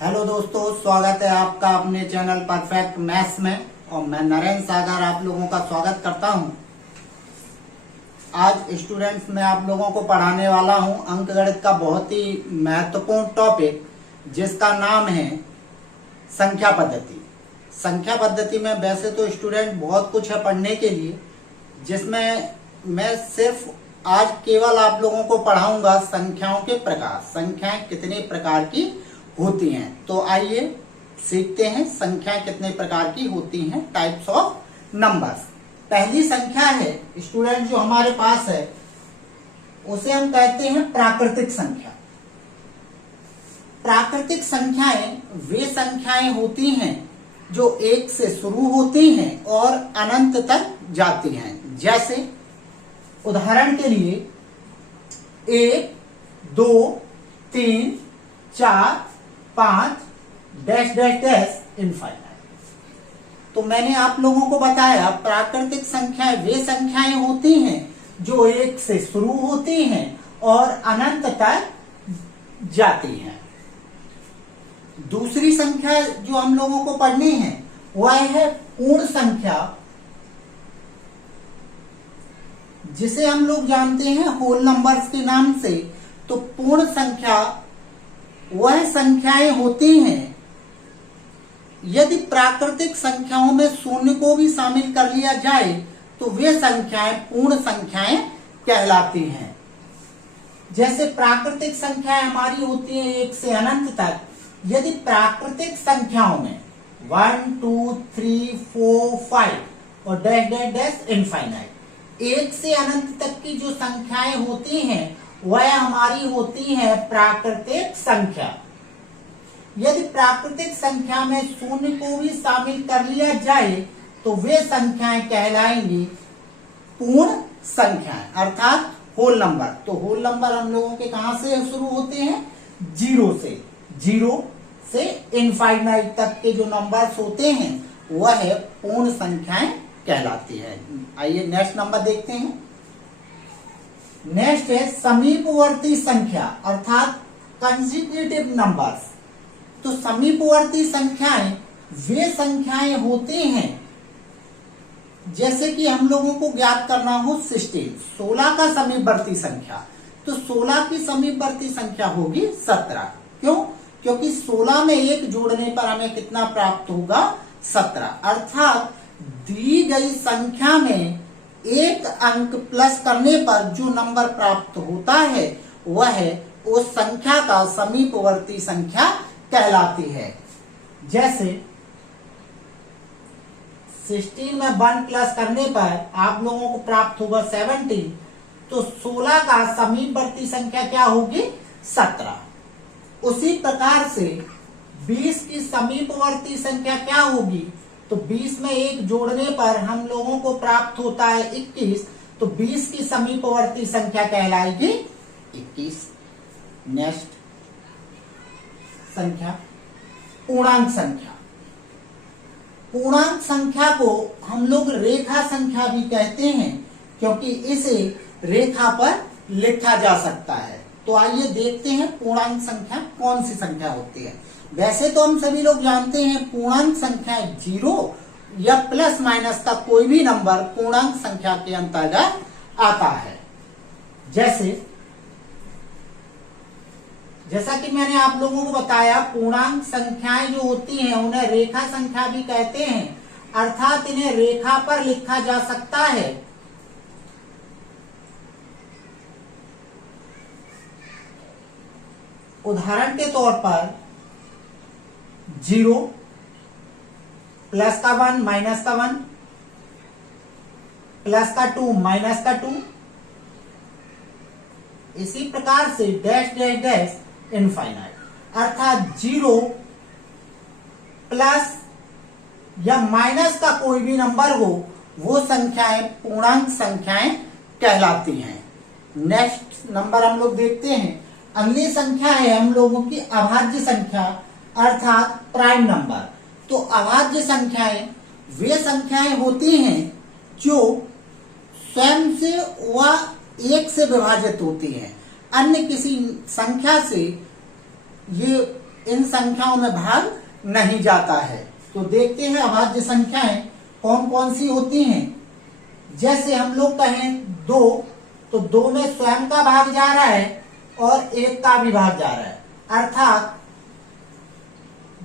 Hello दोस्तों, स्वागत है आपका अपने चैनल परफेक्ट मैथ्स में। और मैं नरेंद्र सागर आप लोगों का स्वागत करता हूं। आज स्टूडेंट्स मैं आप लोगों को पढ़ाने वाला हूं अंकगणित का बहुत ही महत्वपूर्ण टॉपिक, जिसका नाम है संख्या पद्धति। संख्या पद्धति में वैसे तो स्टूडेंट बहुत कुछ है पढ़ने के लिए, जिसमें मैं सिर्फ आज केवल आप लोगों को पढ़ाऊंगा संख्याओं के प्रकार। संख्याएं कितने प्रकार की होती हैं, तो आइए सीखते हैं संख्याएं कितने प्रकार की होती हैं, टाइप्स ऑफ नंबर्स। पहली संख्या है स्टूडेंट जो हमारे पास है, उसे हम कहते हैं प्राकृतिक संख्या। प्राकृतिक संख्याएं वे संख्याएं होती हैं जो एक से शुरू होती हैं और अनंत तक जाती हैं। जैसे उदाहरण के लिए 1, 2, 3, 4, 5 डैश डैश डैश इनफाइनाइट। तो मैंने आप लोगों को बताया प्राकृतिक संख्याएं वे संख्याएं होती हैं जो एक से शुरू होती हैं और अनंत तक जाती हैं। दूसरी संख्या जो हम लोगों को पढ़नी है वह है पूर्ण संख्या, जिसे हम लोग जानते हैं होल नंबर्स के नाम से। तो पूर्ण संख्या वह संख्याएं होती हैं यदि प्राकृतिक संख्याओं में शून्य को भी शामिल कर लिया जाए तो वे संख्याएं पूर्ण संख्याएं कहलाती हैं। जैसे प्राकृतिक संख्याएं हमारी होती हैं एक से अनंत तक। यदि प्राकृतिक संख्याओं में 1, 2, 3, 4, 5 और डैश डैश डैश इनफाइनाइट, एक से अनंत तक की जो संख्याएं होती हैं वह हमारी होती है प्राकृतिक संख्या। यदि प्राकृतिक संख्या में शून्य को भी शामिल कर लिया जाए तो वे संख्याएं कहलाएंगी पूर्ण संख्याएं, अर्थात होल नंबर। तो होल नंबर हम लोगों के कहां से शुरू होते हैं? जीरो से इनफाइनाइट तक के जो नंबर्स होते हैं वह पूर्ण संख्याएं कहलाती है। आइए नेक्स्ट नंबर देखते हैं। नेक्स्ट है समीपवर्ती संख्या, अर्थात कंसेक्यूटिव नंबर्स। तो समीपवर्ती संख्याएं वे संख्याएं होती हैं जैसे कि हम लोगों को ज्ञात करना हो 16 का समीपवर्ती संख्या। तो 16 की समीपवर्ती संख्या होगी 17। क्यों? क्योंकि 16 में 1 जोड़ने पर हमें कितना प्राप्त होगा? 17। अर्थात दी गई संख्या में एक अंक प्लस करने पर जो नंबर प्राप्त होता है वह उस संख्या का समीपवर्ती संख्या कहलाती है। जैसे 16 में 1 प्लस करने पर आप लोगों को प्राप्त होगा 17। तो 16 का समीपवर्ती संख्या क्या होगी? 17। उसी प्रकार से 20 की समीपवर्ती संख्या क्या होगी? तो 20 में 1 जोड़ने पर हम लोगों को प्राप्त होता है 21। तो 20 की समीपवर्ती संख्या कहलाएगी 21। नेक्स्ट संख्या पूर्णांक संख्या। पूर्णांक संख्या को हम लोग रेखा संख्या भी कहते हैं क्योंकि इसे रेखा पर लिखा जा सकता है। तो आइए देखते हैं पूर्णांक संख्या कौन सी संख्या होती है। वैसे तो हम सभी लोग जानते हैं पूर्णांक संख्या 0 या प्लस माइनस का कोई भी नंबर पूर्णांक संख्या के अंतर्गत आता है। जैसा कि मैंने आप लोगों को बताया पूर्णांक संख्याएं जो होती हैं उन्हें रेखा संख्या भी कहते हैं, अर्थात इन्हें रेखा पर लिखा जा सकता है। उदाहरण के तौर पर 0 प्लस का 1 माइनस का 1 प्लस का 2 माइनस का 2, इसी प्रकार से डैश डैश डैश इनफाइनाइट। अर्थात 0 प्लस या माइनस का कोई भी नंबर हो वो संख्याएं पूर्णांक संख्याएं कहलाती हैं। नेक्स्ट नंबर हम लोग देखते हैं। अगली संख्या है हम लोगों की अभाज्य संख्या, अर्थात प्राइम नंबर। तो अभाज्य संख्याएं वे संख्याएं होती हैं जो स्वयं से व 1 से विभाजित होती हैं। अन्य किसी संख्या से ये इन संख्याओं में भाग नहीं जाता है। तो देखते हैं अभाज्य संख्याएं कौन कौन सी होती हैं। जैसे हम लोग कहें 2, तो 2 में स्वयं का भाग जा रहा है और 1 का भी भाग जा रहा है, अर्थात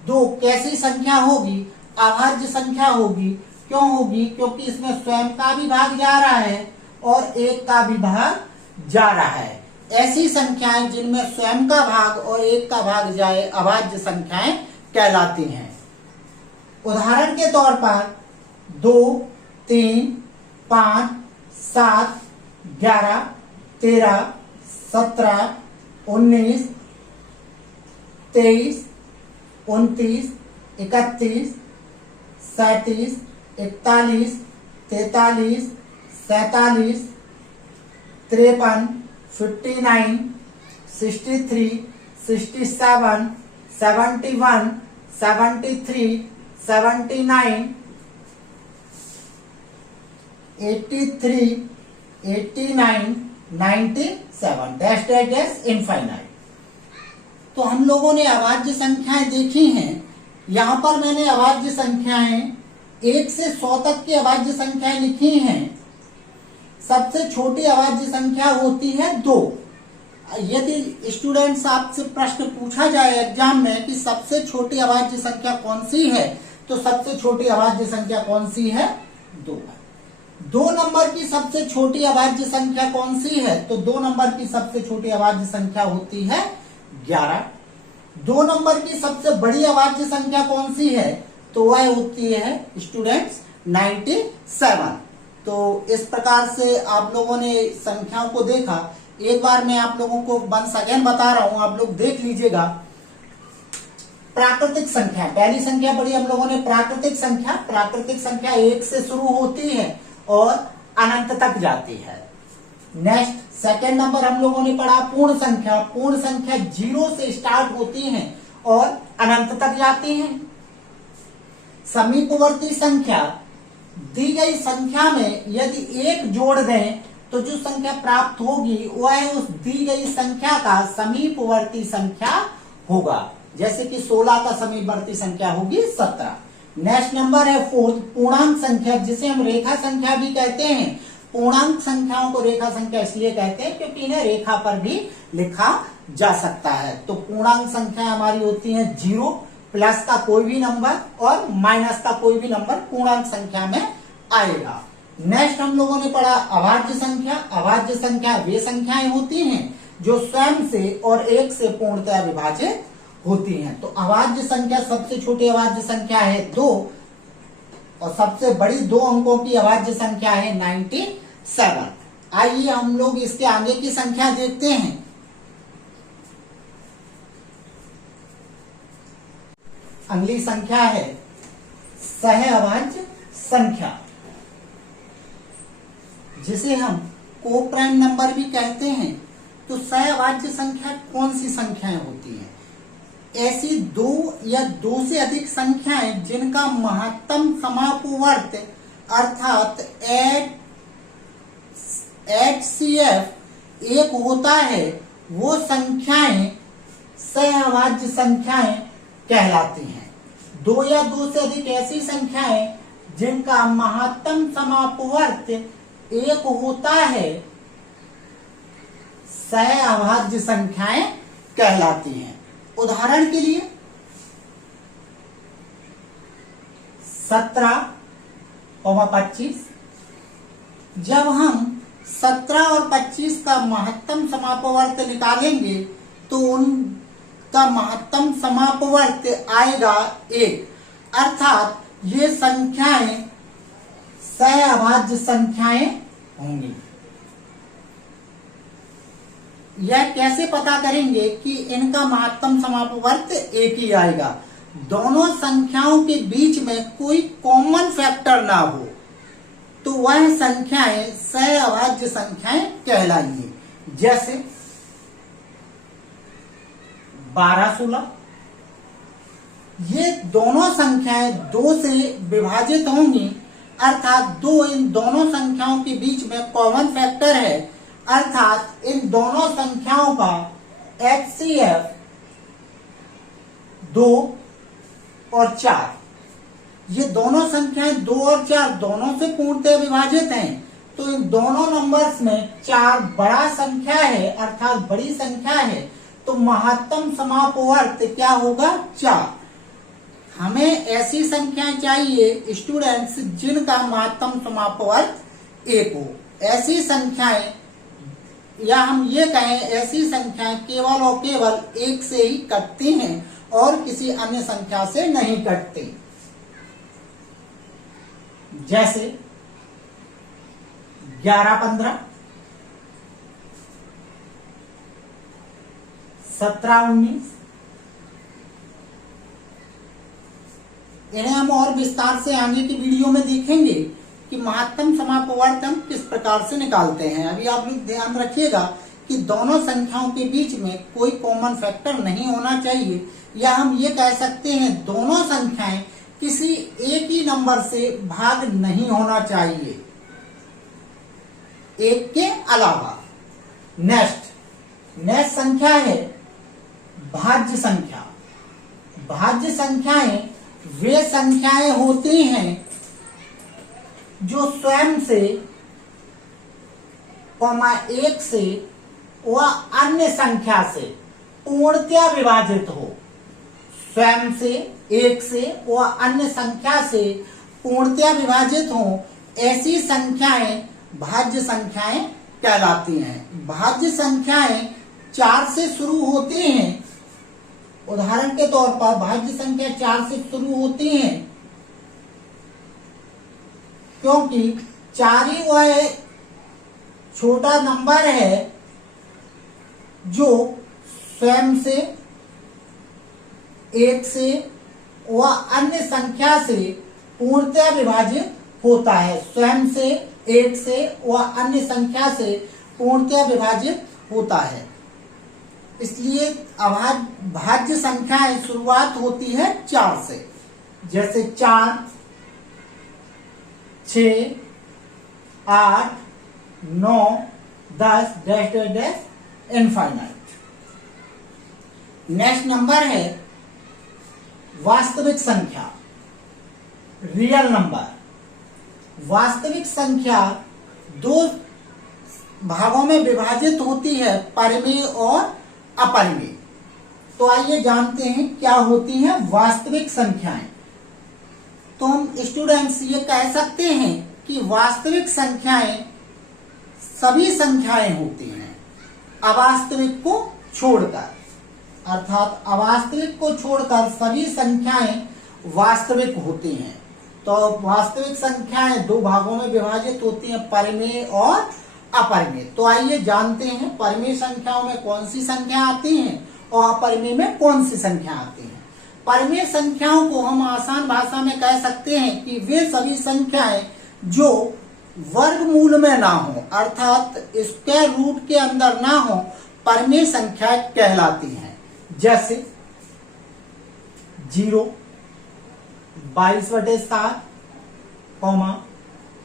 2 कैसी संख्या होगी? अभाज्य संख्या होगी। क्यों होगी? क्योंकि इसमें स्वयं का भी भाग जा रहा है और 1 का भी भाग जा रहा है। ऐसी संख्याएं जिनमें स्वयं का भाग और 1 का भाग जाए अभाज्य संख्याएं कहलाती हैं। उदाहरण के तौर पर 2, 3, 5, 7, 11, 13, 17, 19, 23, 29, 31, 37, 41, 43, 47, 53, 59, 63, 67, 71, 73, 79, 83, 89, 97 डैश डैश डैश इनफाइनाइट। तो हम लोगों ने अभाज्य संख्याएं देखी हैं। यहां पर मैंने अभाज्य संख्याएं 1 से 100 तक की अभाज्य संख्याएं लिखी हैं। सबसे छोटी अभाज्य संख्या होती है 2। यदि स्टूडेंट्स आपसे प्रश्न पूछा जाए एग्जाम में कि सबसे छोटी अभाज्य संख्या कौन सी है, तो सबसे छोटी अभाज्य संख्या कौन सी है? 2 है। 2 नंबर की सबसे छोटी अभाज्य संख्या कौन सी है? तो 2 नंबर की सबसे छोटी अभाज्य संख्या होती है 11। 2 नंबर की सबसे बड़ी अभाज्य संख्या कौन सी है? तो वह होती है स्टूडेंट्स 97। तो इस प्रकार से आप लोगों ने संख्याओं को देखा। एक बार मैं आप लोगों को वंस अगेन बता रहा हूं, आप लोग देख लीजिएगा। प्राकृतिक संख्या, पहली संख्या पढ़ी हम लोगों ने प्राकृतिक संख्या। प्राकृतिक संख्या 1 से शुरू होती है और अनंत तक जाती है। नेक्स्ट सेकंड नंबर हम लोगों ने पढ़ा पूर्ण संख्या। पूर्ण संख्या 0 से स्टार्ट होती है और अनंत तक जाती है। समीपवर्ती संख्या, दी गई संख्या में यदि 1 जोड़ दें तो जो संख्या प्राप्त होगी वह उस दी गई संख्या का समीपवर्ती संख्या होगा। जैसे कि 16 का समीपवर्ती संख्या होगी 17। नेक्स्ट नंबर है पूर्णांक संख्या, जिसे हम रेखा संख्या भी कहते हैं। पूर्णांक संख्याओं को रेखा संख्या इसलिए कहते हैं क्योंकि इन्हें रेखा पर भी लिखा जा सकता है। तो पूर्णांक संख्या हमारी होती है 0, प्लस का कोई भी नंबर और माइनस का कोई भी नंबर पूर्णांक संख्या में आएगा। नेक्स्ट हम लोगों ने पढ़ा अभाज्य संख्या। अभाज्य संख्या वे संख्याएं होती हैं जो स्वयं से और 1 से पूर्णतः विभाजित होती हैं। तो अभाज्य संख्या सबसे छोटी अभाज्य संख्या है 2 और सबसे बड़ी 2 अंकों की अभाज्य संख्या है 97। आइए हम लोग इसके आगे की संख्या देखते हैं। अगली संख्या है सहअभाज्य संख्या, जिसे हम कोप्राइम नंबर भी कहते हैं। तो सहअभाज्य संख्या कौन सी संख्याएं होती हैं? ऐसी 2 या 2 से अधिक संख्याएं जिनका महत्तम समापवर्त अर्थात HCF 1 होता है, वो संख्याएं सहअभाज्य संख्याएं कहलाती हैं। 2 या 2 से अधिक ऐसी संख्याएं जिनका महत्तम समापवर्त 1 होता है, सहअभाज्य संख्याएं कहलाती हैं। उदाहरण के लिए 17 और 25। जब हम 17 और 25 का महत्तम समापवर्त निकालेंगे तो उनका महत्तम समापवर्त आएगा 1, अर्थात ये संख्याएं सहअभाज्य संख्याएं होंगी। यह कैसे पता करेंगे कि इनका महत्तम समापवर्त 1 ही आएगा? दोनों संख्याओं के बीच में कोई कॉमन फैक्टर ना हो तो वह संख्याएं सहअभाज्य संख्याएं कहलाएंगी। जैसे 12-16, ये दोनों संख्याएं 2 से विभाजित होंगी, अर्थात 2 इन दोनों संख्याओं के बीच में कॉमन फैक्टर है, अर्थात इन दोनों संख्याओं का HCF 2 और 4, ये दोनों संख्याएं 2 और 4 दोनों से पूर्णतः विभाजित हैं, तो इन दोनों नंबर्स में 4 बड़ा संख्या है अर्थात बड़ी संख्या है, तो महत्तम समापवर्त क्या होगा 4। हमें ऐसी संख्याएं चाहिए स्टूडेंट्स जिनका महत्तम समापवर्त 1 हो। ऐसी संख्याएं या हम ये कहें ऐसी संख्याएं केवल और केवल 1 से ही कटती हैं और किसी अन्य संख्या से नहीं कटती। जैसे 11, 15, 17, 19। इन्हें हम और विस्तार से आगे की वीडियो में देखेंगे कि महत्तम समापवर्त हम किस प्रकार से निकालते हैं। अभी आप लोग ध्यान रखिएगा कि दोनों संख्याओं के बीच में कोई कॉमन फैक्टर नहीं होना चाहिए, या हम ये कह सकते हैं दोनों संख्याएं किसी एक ही नंबर से भाग नहीं होना चाहिए, एक के अलावा। नेक्स्ट संख्या है भाज्य संख्या। भाज्य संख्याएं वे संख्याएं होती हैं जो स्वयं से, 1 से व अन्य संख्या से पूर्णतया विभाजित हो। स्वयं से, 1 से व अन्य संख्या से पूर्णतया विभाजित हो, ऐसी संख्याएं भाज्य संख्याएं कहलाती हैं। भाज्य संख्याएं 4 से शुरू होती हैं। उदाहरण के तौर पर भाज्य संख्या 4 से शुरू होती हैं क्योंकि 4 ही वह छोटा नंबर है जो स्वयं से, 1 से व अन्य संख्या से पूर्णतया विभाजित होता है। स्वयं से, 1 से व अन्य संख्या से पूर्णतया विभाजित होता है। इसलिए भाज्य संख्याएं शुरुआत होती है 4 से। जैसे 4, 6, 8, 9, 10 dash dash dash infinite. Next number है वास्तविक संख्या, रियल नंबर। वास्तविक संख्या 2 भागों में विभाजित होती है, परिमेय और अपरिमेय। तो आइए जानते हैं क्या होती हैं वास्तविक संख्याएं। तो हम स्टूडेंट्स ये कह सकते हैं कि वास्तविक संख्याएं सभी संख्याएं होती हैं अवास्तविक को छोड़कर, अर्थात अवास्तविक को छोड़कर सभी संख्याएं वास्तविक होती हैं। तो वास्तविक संख्याएं 2 भागों में विभाजित होती हैं, परिमेय और अपरिमेय। तो आइए जानते हैं परिमेय संख्याओं में कौन सी संख्या आती हैं और अपरिमेय में कौन सी संख्या आती हैं। परिमेय संख्याओं को हम आसान भाषा में कह सकते हैं कि वे सभी संख्याएं जो वर्गमूल में ना हो, अर्थात स्क्वायर रूट के अंदर ना हो, परिमेय संख्या कहलाती हैं। जैसे 0, 22/7,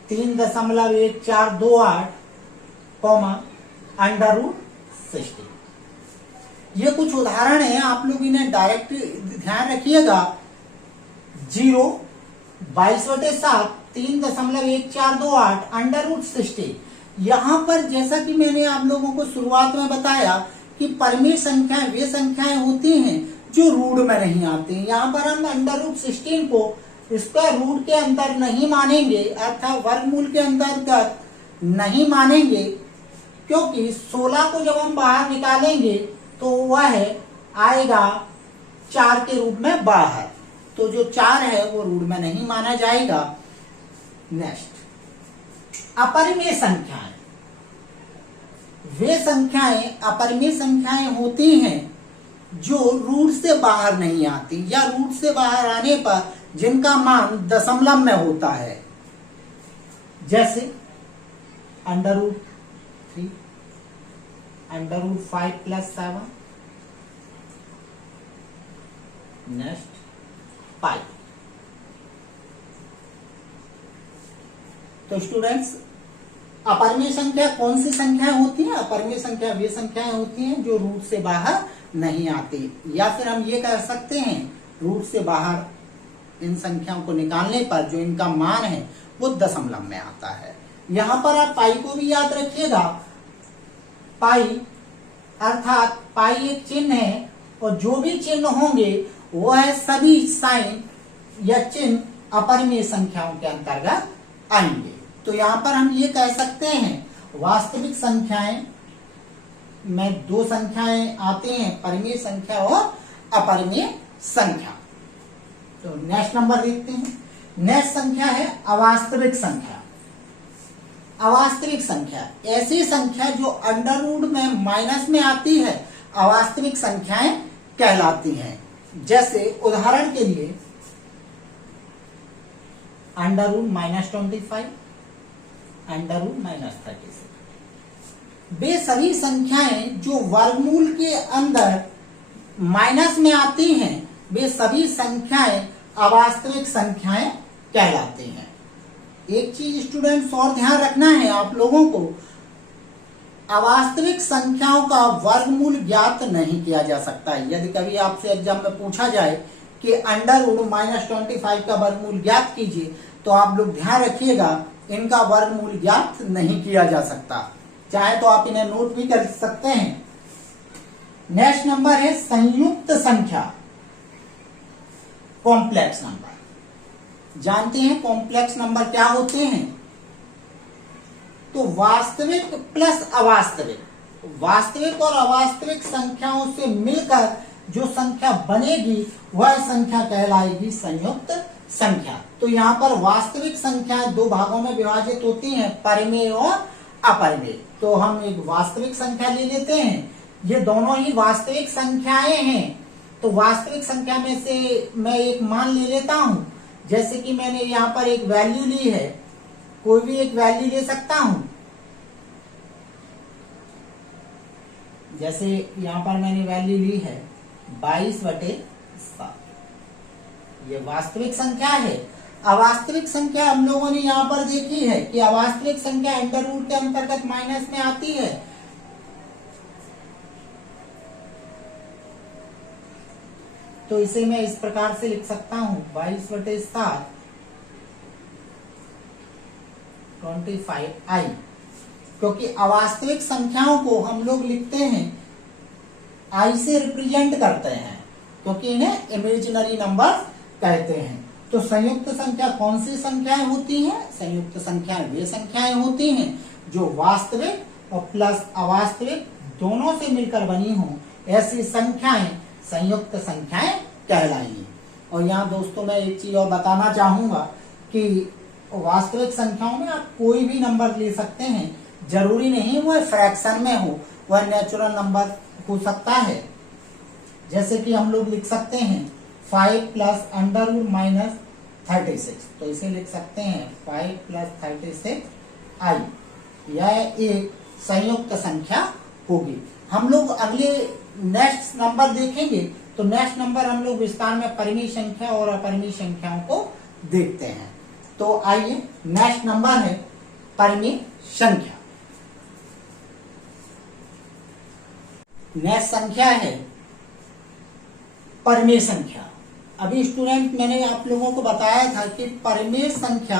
3.1428, √60। ये कुछ उदाहरण हैं, आप लोग इन्हें डायरेक्ट ध्यान रखिएगा। 0, 22/7, 3.1428, √60। यहाँ पर जैसा कि मैंने आप लोगों को शुरुआत में बताया कि परिमेय संख्याएं वे संख्याएं होती हैं जो रूट में नहीं आती। यहाँ पर हम √16 को स्क्वायर रूट के अंदर नहीं मानेंगे, अर्थात वर्गमूल के अंतर्गत नहीं मानेंगे, क्योंकि 16 को जब हम बाहर निकालेंगे तो वह आएगा 4 के रूप में बाहर, तो जो 4 है वो रूट में नहीं माना जाएगा। नेक्स्ट अपरिमेय संख्याएं। वे संख्याएं अपरिमेय संख्याएं होती हैं जो रूट से बाहर नहीं आती या रूट से बाहर आने पर जिनका मान दशमलव में होता है। जैसे √3, √5 + 7, नेक्स्ट पाई। तो स्टूडेंट्स अपरिमेय संख्या कौन सी संख्याएं होती हैं? अपरिमेय संख्या वे संख्याएं होती हैं जो रूट से बाहर नहीं आती, या फिर हम ये कह सकते हैं रूट से बाहर इन संख्याओं को निकालने पर जो इनका मान है वो दशमलव में आता है। यहां पर आप पाई को भी याद रखिएगा। पाई अर्थात पाई एक चिन्ह है और जो भी चिन्ह होंगे वो है सभी साइन या चिन्ह अपरिमेय संख्याओं के अंतर्गत आएंगे। तो यहां पर हम ये कह सकते हैं वास्तविक संख्याएं में दो संख्याएं आती हैं, परिमेय संख्या और अपरिमेय संख्या। तो नेक्स्ट नंबर देखते हैं। नेक्स्ट संख्या है अवास्तविक संख्या। अवास्तविक संख्या ऐसी संख्या जो अंडर रूट में माइनस में आती है अवास्तविक संख्याएं कहलाती हैं। जैसे उदाहरण के लिए अंडर रूट -25, अंडर रूट -36, वे सभी संख्याएं जो वर्गमूल के अंदर माइनस में आती हैं वे सभी संख्याएं अवास्तविक संख्याएं कहलाती हैं। एक चीज स्टूडेंट्स और ध्यान रखना है आप लोगों को, अवास्तविक संख्याओं का वर्गमूल ज्ञात नहीं किया जा सकता। यदि कभी आपसे एग्जाम में पूछा जाए कि अंडर रूट -25 का वर्गमूल ज्ञात कीजिए तो आप लोग ध्यान रखिएगा इनका वर्गमूल ज्ञात नहीं किया जा सकता। चाहे तो आप इन्हें नोट भी कर सकते हैं। नेक्स्ट नंबर है संयुक्त संख्या, कॉम्प्लेक्स नंबर। जानते हैं कॉम्प्लेक्स नंबर क्या होते हैं? तो वास्तविक प्लस अवास्तविक, वास्तविक और अवास्तविक संख्याओं से मिलकर जो संख्या बनेगी वह संख्या कहलाएगी संयुक्त संख्या। तो यहाँ पर वास्तविक संख्याएं दो भागों में विभाजित होती हैं, परिमेय और अपरिमेय। तो हम एक वास्तविक संख्या ले लेते हैं, ये दोनों ही वास्तविक संख्याएं हैं। तो वास्तविक संख्या में से मैं एक मान ले लेता हूं, जैसे कि मैंने यहाँ पर एक वैल्यू ली है, कोई भी एक वैल्यू ले सकता हूं। जैसे यहाँ पर मैंने वैल्यू ली है 22/7, ये वास्तविक संख्या है। अवास्तविक संख्या हम लोगों ने यहाँ पर देखी है कि अवास्तविक संख्या अंडर रूट के अंतर्गत माइनस में आती है। तो इसे मैं इस प्रकार से लिख सकता हूं 22/7 25i, क्योंकि अवास्तविक संख्याओं को हम लोग लिखते हैं i से रिप्रेजेंट करते हैं, क्योंकि इन्हें इमेजिनरी नंबर कहते हैं। तो संयुक्त संख्या कौन सी संख्याएं होती हैं? संयुक्त संख्याएं वे संख्याएं होती हैं जो वास्तविक और प्लस अवास्तविक दोनों से मिलकर बनी हों, ऐसी संख्याएं संयुक्त संख्याएं कहलाएंगी। और यहाँ दोस्तों मैं एक चीज और बताना चाहूंगा कि वास्तविक संख्याओं में आप कोई भी नंबर ले सकते हैं, जरूरी नहीं वह फ्रैक्शन में हो, वह नेचुरल नंबर हो सकता है। जैसे कि हम लोग लिख सकते हैं 5 + (-36), तो इसे लिख सकते हैं 5 + 36i। यह एक संयुक्त संख्या होगी। हम लोग अगले नेक्स्ट नंबर देखेंगे, तो नेक्स्ट नंबर हम लोग विस्तार में परिमेय संख्या और अपरिमेय संख्याओं को देखते हैं। तो आइए नेक्स्ट नंबर है परिमेय संख्या। नेक्स्ट संख्या है परिमेय संख्या। अभी स्टूडेंट मैंने आप लोगों को बताया था कि परिमेय संख्या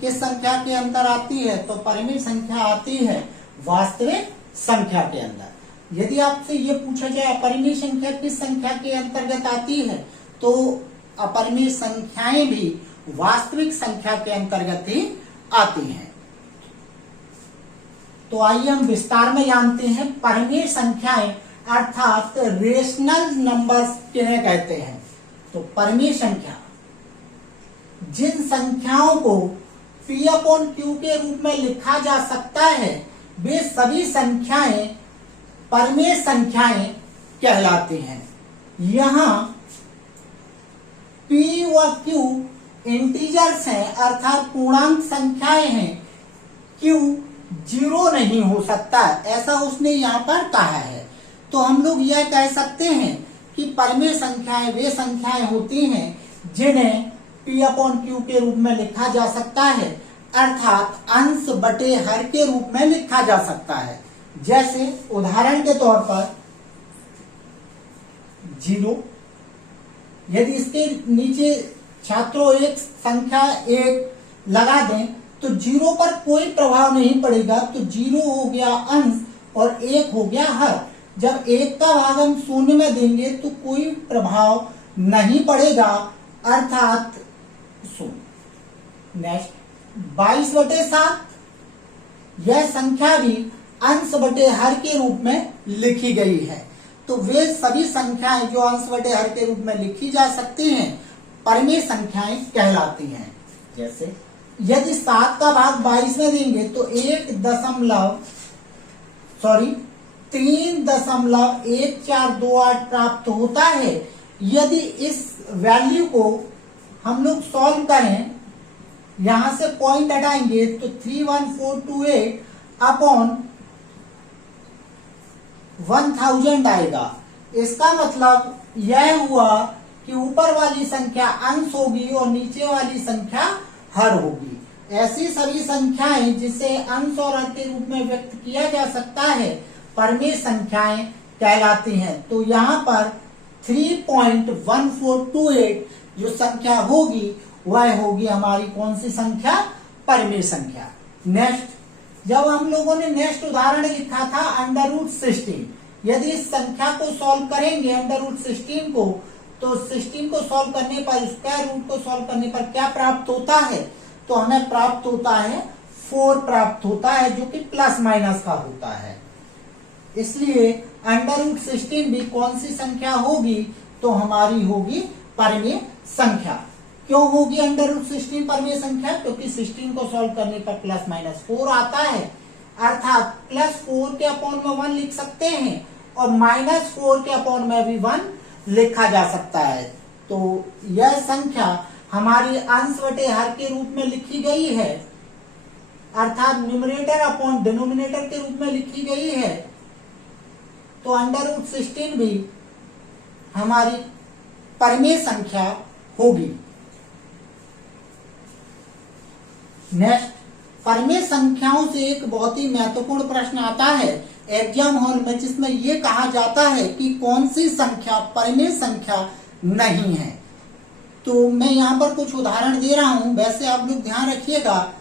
किस संख्या के अंदर आती है, तो परिमेय संख्या आती है वास्तविक संख्या के अंदर। यदि आपसे ये पूछा जाए अपरिमेय संख्या किस संख्या के अंतर्गत आती है, तो अपरिमेय संख्याएं भी वास्तविक संख्या के अंतर्गत ही आती हैं। तो आइए हम विस्तार में जानते हैं परिमेय संख्याएं अर्थात रेशनल नंबर्स किन्हें कहते हैं। तो परिमेय संख्या जिन संख्याओं को P/Q के रूप में लिखा जा सकता है वे सभी संख्याएं परिमेय संख्याएं कहलाती हैं। यहाँ P व Q इंटीजर्स हैं अर्थात पूर्णांक संख्याएं हैं। Q 0 नहीं हो सकता, ऐसा उसने यहाँ पर कहा है। तो हम लोग यह कह सकते हैं कि परिमेय संख्याएं वे संख्याएं होती हैं जिन्हें P/Q के रूप में लिखा जा सकता है अर्थात अंश बटे हर के रूप में लिखा जा सकता है। जैसे उदाहरण के तौर पर 0, यदि इसके नीचे छात्रों एक संख्या एक लगा दें तो 0 पर कोई प्रभाव नहीं पड़ेगा। तो 0 हो गया अंश और 1 हो गया हर। जब 1 का भाग हम शून्य में देंगे तो कोई प्रभाव नहीं पड़ेगा, अर्थात शून्य। नेक्स्ट 22/7, यह संख्या भी अंश बटे हर के रूप में लिखी गई है। तो वे सभी संख्याएं जो अंश बटे हर के रूप में लिखी जा सकती हैं परिमेय संख्याएं कहलाती हैं। जैसे यदि 7 का भाग 22 में देंगे तो 3.1428 प्राप्त होता है। यदि इस वैल्यू को हम लोग सॉल्व करें, यहां से पॉइंट हटाएंगे तो 31428 अपॉन 1000 आएगा। इसका मतलब यह हुआ कि ऊपर वाली संख्या अंश होगी और नीचे वाली संख्या हर होगी। ऐसी सभी संख्याएं जिसे अंश और हर के रूप में व्यक्त किया जा सकता है परिमेय संख्याएं कहलाती हैं। तो यहाँ पर 3.1428 जो संख्या होगी वह होगी हमारी कौन सी संख्या? परिमेय संख्या। नेक्स्ट, जब हम लोगों ने नेक्स्ट उदाहरण लिखा था √16, यदि इस संख्या को सॉल्व करेंगे √16 को, तो 16 को सॉल्व करने पर, स्क्वायर रूट को सॉल्व करने पर क्या प्राप्त होता है? तो हमें प्राप्त होता है 4 प्राप्त होता है, जो कि प्लस माइनस का होता है। इसलिए √16 भी कौन सी संख्या होगी? तो हमारी होगी परिमेय संख्या। क्यों होगी √16 परिमेय संख्या? क्योंकि 16 को सॉल्व करने पर प्लस माइनस 4 आता है, अर्थात +4 के अपॉन में 1 लिख सकते हैं और -4 के अपॉन में भी 1 लिखा जा सकता है। तो यह संख्या हमारी अंश बटे हर के रूप में लिखी गई है, अर्थात न्यूमरेटर अपॉन डिनोमिनेटर के रूप में लिखी गई है। तो √16 भी हमारी परिमेय संख्या होगी। नेक्स्ट, परिमेय संख्याओं से एक बहुत ही महत्वपूर्ण प्रश्न आता है एग्जाम हॉल में, जिसमें यह कहा जाता है कि कौन सी संख्या परिमेय संख्या नहीं है। तो मैं यहाँ पर कुछ उदाहरण दे रहा हूं, वैसे आप लोग ध्यान रखिएगा,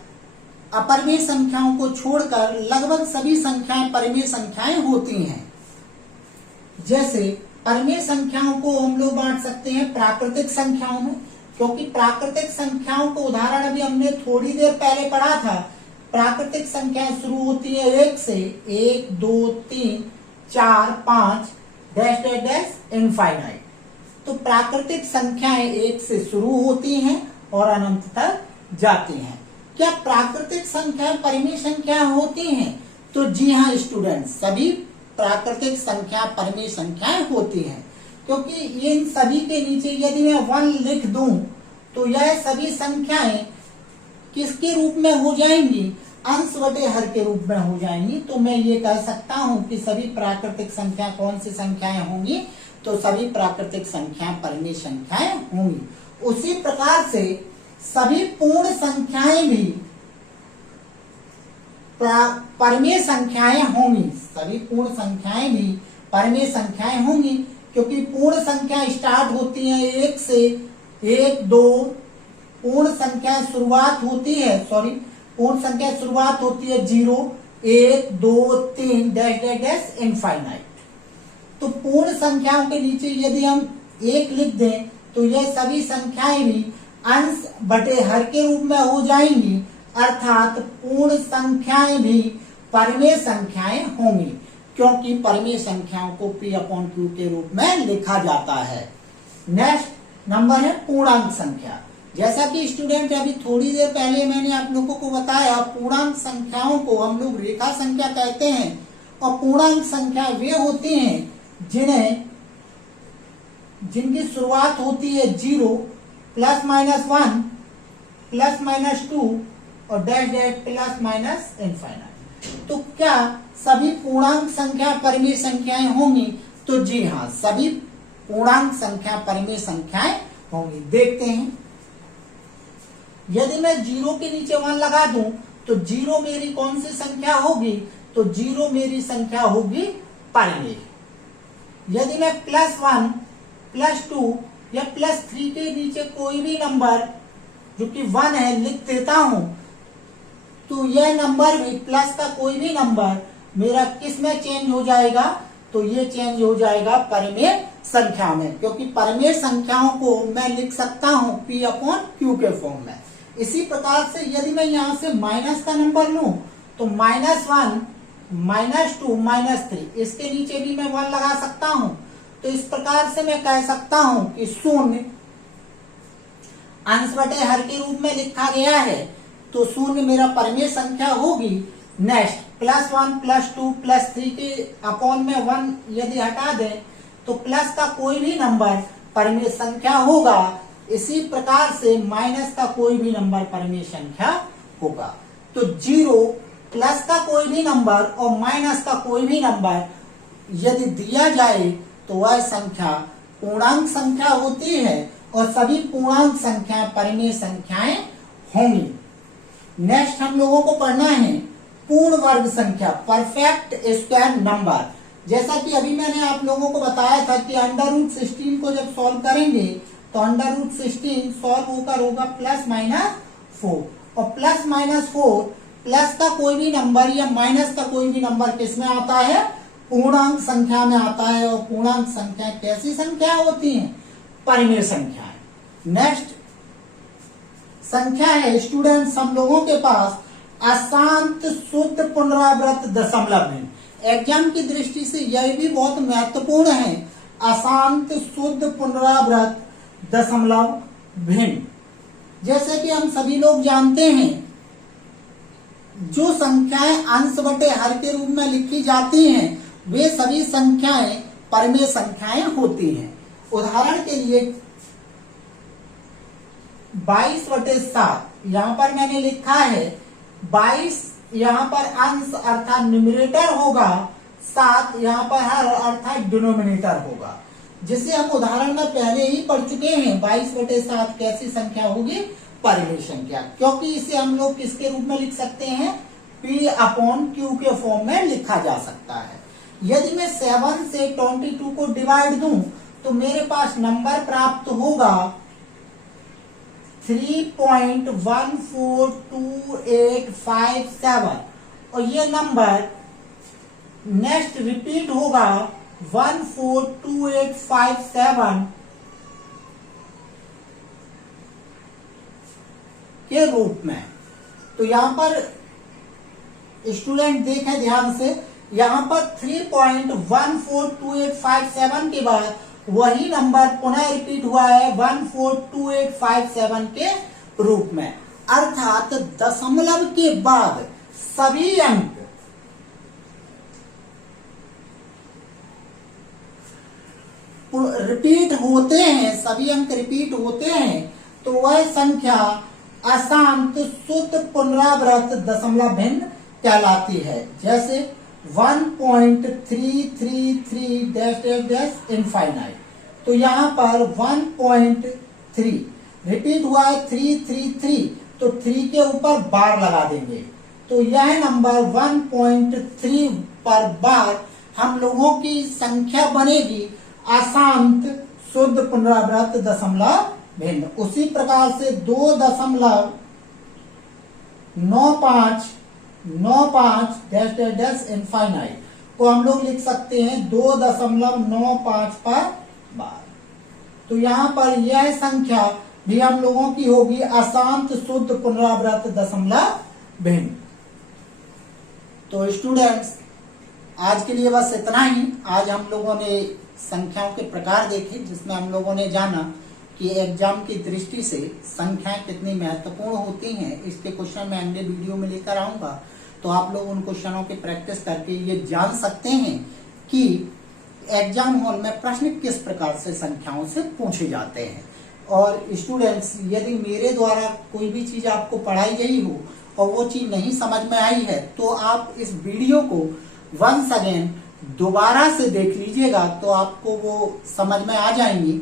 अपरिमेय संख्याओं को छोड़कर लगभग सभी संख्याएं परिमेय संख्याएं होती हैं। जैसे परिमेय संख्याओं को हम लोग बांट सकते हैं प्राकृतिक संख्याओं में, क्योंकि प्राकृतिक संख्याओं को उदाहरण अभी हमने थोड़ी देर पहले पढ़ा था। प्राकृतिक संख्याएं शुरू होती है 1 से, 1 2 3 4 5 डैश डैश डैश इनफाइनाइट। तो प्राकृतिक संख्याएं 1 से शुरू होती हैं और अनंत तक जाती हैं। क्या प्राकृतिक संख्याएं परिमेय संख्या होती हैं? तो जी हाँ स्टूडेंट्स, सभी प्राकृतिक संख्या परिमेय संख्याएं होती हैं, क्योंकि इन सभी के नीचे यदि मैं 1 लिख दूं तो यह सभी संख्याएं किसके रूप में हो जाएंगी? अंश बटे हर के रूप में हो जाएंगी। तो मैं ये कह सकता हूं कि सभी प्राकृतिक संख्या कौन सी संख्याएं होंगी? तो सभी प्राकृतिक संख्याएं परिमेय संख्याएं होंगी। उसी प्रकार से सभी पूर्ण संख्याएं भी परिमेय संख्याएं होंगी। सभी पूर्ण संख्याएं भी परिमेय संख्याएं होंगी, क्योंकि पूर्ण संख्या स्टार्ट होती है 1 से, 1 2 पूर्ण संख्या शुरुआत होती है, पूर्ण संख्या शुरुआत होती है 0 1 2 3 डैश डैश डैश इनफाइनाइट। तो पूर्ण संख्याओं के नीचे यदि हम 1 लिख दें तो यह सभी संख्याएं भी अंश बटे हर के रूप में हो जाएंगी, अर्थात पूर्ण संख्याएं भी परिमेय संख्याएं होंगी, क्योंकि परिमेय संख्याओं को P/Q के रूप में लिखा जाता है। नेक्स्ट नंबर है पूर्णांक संख्या। जैसा कि स्टूडेंट अभी थोड़ी देर पहले मैंने आप लोगों को बताया, पूर्णांक संख्याओं को हम लोग रेखा संख्या कहते हैं, और पूर्णांक संख्या वे होती हैं जिनकी शुरुआत होती है 0 +-1 +-2 और डैश डैश प्लस-माइनस इनफाइनाइट। तो क्या सभी पूर्णांक संख्या परिमेय संख्याएं होंगी? तो जी हाँ, सभी पूर्णांक संख्या परिमेय संख्याएं होंगी। देखते हैं, यदि मैं 0 के नीचे 1 लगा दूं तो 0 मेरी कौन सी संख्या होगी? तो 0 मेरी संख्या होगी परिमेय। यदि मैं +1 +2 या +3 के नीचे कोई भी नंबर जो कि 1 है लिख देता हूं, तो यह नंबर भी प्लस का कोई भी नंबर मेरा किस में चेंज हो जाएगा, तो ये चेंज हो जाएगा परिमेय संख्या में, क्योंकि परिमेय संख्याओं को मैं लिख सकता हूं P/Q के फॉर्म में। इसी प्रकार से यदि मैं यहां से माइनस का नंबर लूं तो -1, -2, -3, इसके नीचे भी मैं 1 लगा सकता हूं। तो इस प्रकार से मैं कह सकता हूं कि शून्य अंश बटे हर के रूप में लिखा गया है, तो शून्य मेरा परिमेय संख्या होगी। नेक्स्ट +1, +2, +3 के अपॉन में 1 यदि हटा दें तो प्लस का कोई भी नंबर परिमेय संख्या होगा। इसी प्रकार से माइनस का कोई भी नंबर परिमेय संख्या होगा। तो 0, प्लस का कोई भी नंबर और माइनस का कोई भी नंबर यदि दिया जाए तो वह संख्या पूर्णांक संख्या होती है और सभी पूर्णांक संख्या परिमेय संख्याएं होंगी। नेक्स्ट हम लोगों को पढ़ना है पूर्ण वर्ग संख्या, परफेक्ट स्क्वायर नंबर। जैसा कि अभी मैंने आप लोगों को बताया था कि √16 को जब सॉल्व करेंगे तो √16 सॉल्व होकर होगा +-4, और +-4 प्लस का कोई भी नंबर या माइनस का कोई भी नंबर किसमें आता है, पूर्णांक संख्या में आता है। और पूर्णांक संख्या कैसी संख्या होती हैं, परिमेय संख्या। नेक्स्ट संख्या है स्टूडेंट्स हम लोगों के पास अशांत शुद्ध पुनरावृत्त दशमलव भिन्न। एग्जाम की दृष्टि से यह भी बहुत महत्वपूर्ण है, अशांत शुद्ध पुनरावृत्त दशमलव भिन्न। जैसे कि हम सभी लोग जानते हैं जो संख्याएं अंश बटे हर के रूप में लिखी जाती हैं वे सभी संख्याएं परिमेय संख्याएं होती हैं। उदाहरण के लिए 22/7 यहां पर मैंने लिखा है, 22 यहां पर अंश अर्थात न्यूमरेटर होगा, 7 यहां पर हर अर्थात डिनोमिनेटर होगा, जिसे हम उदाहरण में पहले ही पढ़ चुके हैं। 22/7 कैसी संख्या होगी, परिमेय संख्या, क्योंकि इसे हम लोग किसके रूप में लिख सकते हैं, P/Q के फॉर्म में लिखा जा सकता है। यदि मैं 7 से 22 को डिवाइड दूं तो मेरे पास नंबर प्राप्त होगा 3.142857 और ये नंबर नेक्स्ट रिपीट होगा 142857 के रूप में। तो यहां पर स्टूडेंट देखें ध्यान से, यहां पर 3.142857 के बाद वही नंबर पुनः रिपीट हुआ है 142857 के रूप में, अर्थात दशमलव के बाद सभी अंक रिपीट होते हैं, सभी अंक रिपीट होते हैं, तो वह संख्या अशांत शुद्ध पुनरावृत्त दशमलव भिन्न कहलाती है। जैसे 1.333 इनफाइनाइट, तो यहां पर 1.3 रिपीट हुआ है 333, तो 3 के ऊपर बार लगा देंगे, तो यह नंबर 1.3 पर बार हम लोगों की संख्या बनेगी अशांत शुद्ध पुनरावृत्त दशमलव भिन्न। उसी प्रकार से 2.9595 इनफाइनाइट को हम लोग लिख सकते हैं 2.95 पर बार। तो यहां पर यह संख्या भी हम लोगों की होगी अशांत शुद्ध पुनरावृत्त दशमलव भिन्न। तो स्टूडेंट्स आज के लिए बस इतना ही। आज हम लोगों ने संख्याओं के प्रकार देखे, जिसमें हम लोगों ने जाना कि एग्जाम की दृष्टि से संख्याएं कितनी महत्वपूर्ण होती हैं। इसके क्वेश्चन मैं अगले वीडियो में लेकर आऊंगा, तो आप लोग उन क्वेश्चनों की प्रैक्टिस करके ये जान सकते हैं कि एग्जाम हॉल में प्रश्न किस प्रकार से संख्याओं से पूछे जाते हैं। और स्टूडेंट्स यदि मेरे द्वारा कोई भी चीज आपको पढ़ाई गई हो और वो चीज नहीं समझ में आई है तो आप इस वीडियो को वंस अगेन दोबारा से देख लीजिएगा, तो आपको वो समझ में आ जाएंगी।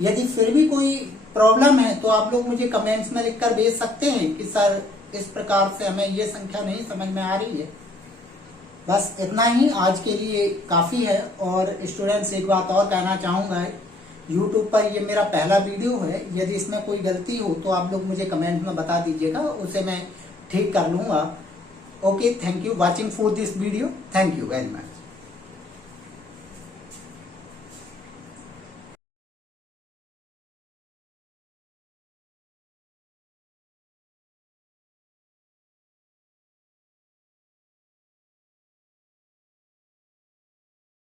यदि फिर भी कोई प्रॉब्लम है तो आप लोग मुझे कमेंट्स में लिखकर भेज सकते हैं कि सर इस प्रकार से हमें ये संख्या नहीं समझ में आ रही है। बस इतना ही आज के लिए काफी है। और स्टूडेंट्स एक बात और कहना चाहूंगा YouTube पर ये मेरा पहला वीडियो है। यदि इसमें कोई गलती हो तो आप लोग मुझे कमेंट में बता दीजिएगा, उसे मैं ठीक कर लूंगा। Okay, thank you watching for this video. Thank you very much.